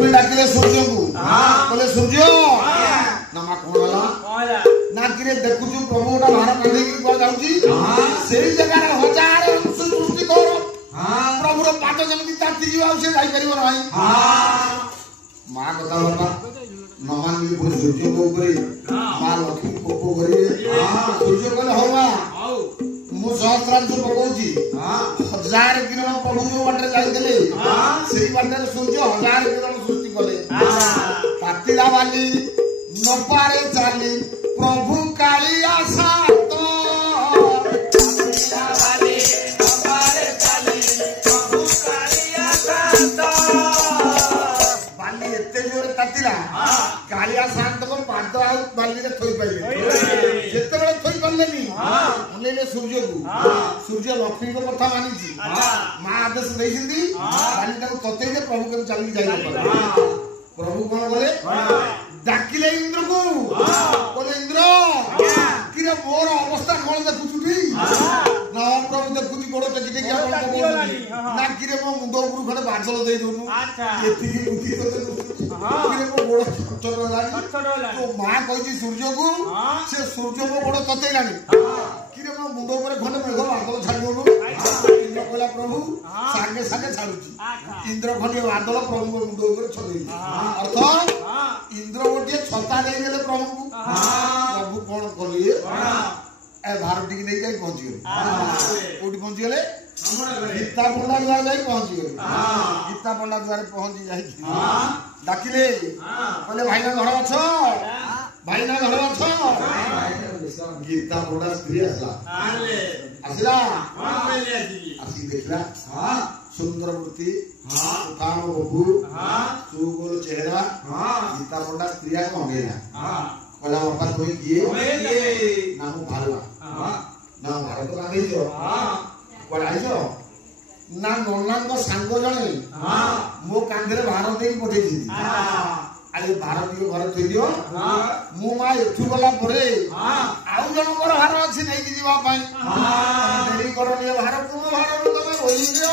भी डाकिले सूर्य को बोले सूर्य ना मा कौन वाला ना किरे देखु जो प्रभु टा भार कांदी की को जाउची सेही जगह रे हजार अंश सृष्टि कर प्रभु रो पाद जमती ताती जीव आउ से जाई परिबो नाही मां कथा बाबा नमान भी बोले सूर्य को ऊपर मां लक्ष्मी को करी सूर्य को हो मा मु सहस्रांश पकोची 1000 किरण प्रभु जो बाटे जाइतले सेही बाटे सूर्य 1000 किरण सृष्टि कले पातिला वाली नपारे चाली प्रभु कालिया सात पातिला वाली नपारे चाली प्रभु कालिया सात बाली एते जोर तातिला कालिया शांत को पाद आ बाली रे थोई पाइले जेते बेले थोई पल्लेनी अनेले सूर्य को सूर्य लक्ष्मी को कथा मानी छी मां आदेश देइछिंदी बाली ताको तते जे प्रभु के चली जाई प्रभु कोन बोले डाकिले इंद्र को बोले इंद्र किरे मोर अवस्था कोन देखुछुठी ना प्रभु देखुची गोड़ टेकी टेकी आपन को ना किरे मो मुंड ऊपर खडे बाजल देई दोनु एथि बुद्धि तो किरे मो गोड़ छोटो लागी तो मां कहिची सूर्य को से सूर्य को गोड़ तते लानी किरे मो मुंड ऊपर खडे मेघ बादल छाडी दोनु इंद्र कहला प्रभु सागे सागे छाडुची इंद्र खडे बादल प्रभु को मुंड ऊपर छदेई अर्थ इंद्र गोटे छता नहीं गले प्रभु को प्रभु कौन कलिए ए भारत की नहीं जाई पहुंची गले कोठी पहुंची गले गीता पंडा द्वार जाई पहुंची गले गीता पंडा द्वार पहुंची जाई डाकिले कहले भाईना घर अछ भाईना घर अछ गीता पंडा स्त्री आसला आसला आसी देखला सुंदर मूर्ति काम बबू सुगोल चेहरा गीता पंडा स्त्रिया को अंगेना कहला बापा कोई किए नाम भारवा ना भारत कांदी जो पढ़ाई जो ना नोनान को सांग जणे मो कांधरे भारत देई पठे दी आज भारतीय घर थई दियो मु मा एथु गला परे आउ जण कर हार अछि नै कि जीवा पई देरी करनी भारत को भारत तमे होई दियो